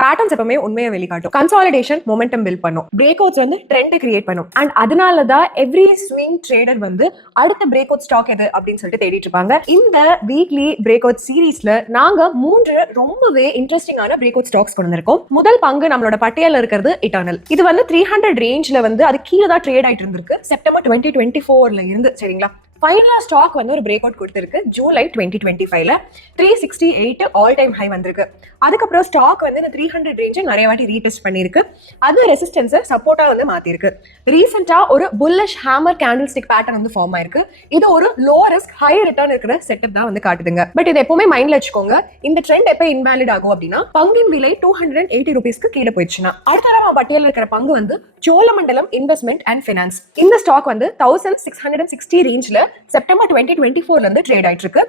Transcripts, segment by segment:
Patterns எப்பவுமே உண்மையை வெளிக்காட்டும். Consolidation momentum build பண்ணும். பிரேக் அவுட்ஸ் வந்து ட்ரெண்ட் கிரியேட் பண்ணும். அண்ட் அதனால தான் எவ்ரி ஸ்விங் ட்ரேடர் வந்து அடுத்த பிரேக் அவுட் ஸ்டாக் எது அப்படின்னு சொல்லிட்டு தேடிட்டு இருப்பாங்க. இந்த வீக்லி பிரேக் அவுட் சீரீஸ்ல நாங்க 3 ரொம்பவே இன்ட்ரெஸ்டிங்கான பிரேக் அவுட் ஸ்டாக்ஸ் கொண்டு வந்திருக்கோம். முதல் பங்கு நம்மளோட பட்டியல இருக்கிறது இட்டர்னல். இது வந்து 300 ரேஞ்ச்ல வந்து அது கீழே தான் ட்ரேட் ஆயிட்டு இருந்திருக்கு செப்டம்பர் 2024ல இருந்து. சரிங்களா, ஃபைனல் ஸ்டாக் வந்து ஒரு பிரேக் அவுட் கொடுத்திருக்கு ஜூலை 2025ல 368 ஆல் டைம் ஹை வந்திருக்கு. அதுக்கப்புறம் ஸ்டாக் வந்து இந்த 300 ரேஞ்சை நிறைய வாட்டி ரீடெஸ்ட் பண்ணிருக்கு. அது ரெசிஸ்டன்ஸை சப்போர்ட்டா வந்து மாத்திருக்கு. ரீசெண்டா ஒரு bullish hammer candle stick pattern வந்து ஃபார்ம் ஆயிருக்கு. இது ஒரு லோ ரிஸ்க் ஹை ரிட்டர்ன் இருக்கிற செட்டப் தான் வந்து காட்டுதுங்க. பட் இது எப்பவுமே மைண்ட்ல வச்சுக்கோங்க, இந்த ட்ரெண்ட் எப்போ இன்வாலிட் ஆகும் அப்படின்னா பங்கின் விலை 280 ரூபீஸ்க்கு கீழே போயிடுச்சுன்னா. அடுத்த நம்ம பட்டியலில் இருக்கிற பங்கு வந்து சோழமண்டலம் இன்வெஸ்ட்மெண்ட் அண்ட் ஃபினான்ஸ். இந்த ஸ்டாக் வந்து 1660 ரேஞ்ச்ல செப்டம்பர் 2024ல இருந்து ட்ரேட் ஆயிட்டு இருக்கு.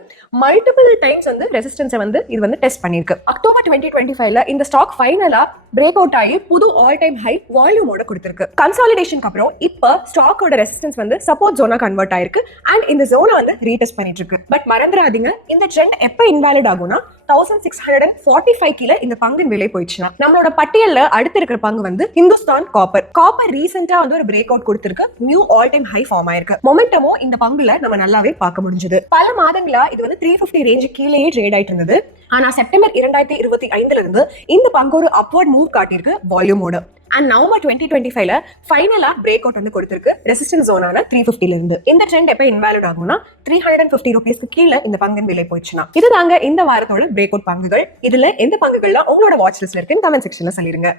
மல்டிபிள் டைம்ஸ் வந்து ரெசிஸ்டன்ஸை வந்து இது வந்து டெஸ்ட் பண்ணிருக்கு. அக்டோபர் 2025ல இந்த ஸ்டாக் ஃபைனலா பிரேக் அவுட் ஆகி புது ஆல் டைம் ஹை வால்யூமோட கொடுத்திருக்கு. கன்சாலிடேஷனுக்கு அப்புறம் இப்ப ஸ்டாக்கோட ரெசிஸ்டன்ஸ் வந்து சப்போர்ட் ஜோனா கன்வெர்ட் ஆயிருக்கு அண்ட் இந்த ஜோனை வந்து ரீடெஸ்ட் பண்ணிட்டு இருக்கு. பட் மறந்துடாதீங்க, இந்த ட்ரெண்ட் எப்ப இன்வாலிட் ஆகும்னா 1645 கீழே இந்த பங்கின் விலை போயிடுச்சுன்னா. நம்மளோட பட்டியல்ல அடுத்து இருக்கிற பங்கு வந்து ஹிந்துஸ்தான் காப்பர். காப்பர் ரீசெண்டா வந்து ஒரு பிரேக் அவுட் கொடுத்திருக்கு. New all time high form ஆயிருக்கு. மொமெண்டமும் இந்த பங்குல நம்ம நல்லாவே பார்க்க முடிஞ்சது. பல மாதங்களா இது வந்து 350 ரேஞ்ச் கீழேயே ட்ரேட் ஆயிட்டு இருந்தது. ஆனா செப்டம்பர் 2025ல இருந்து இந்த பங்கு ஒரு அப்வர்ட் மூவ் காட்டியிருக்கு வால்யூமோட. அண்ட் நவம்பர் 2025ல ஃபைனலா பிரேக் அவுட் வந்து கொடுத்திருக்கு ரெசிஸ்டன்ஸ் ஜோனான 350ல இருந்து. இந்த ட்ரெண்ட் எப்ப இன்வாலிட் ஆகும்னா 350 ரூபீஸ்க்கு கீழே இந்த பங்கின் விலை போயிடுச்சுன்னா. இதுதாங்க இந்த வாரத்தோட பிரேக் அவுட் பங்குகள். இதுல எந்த பங்குகள்லாம் உங்களோட வாட்ச் லிஸ்ட்ல இருக்குன்னு கமெண்ட் செக்ஷன்ல சொல்லிருங்க.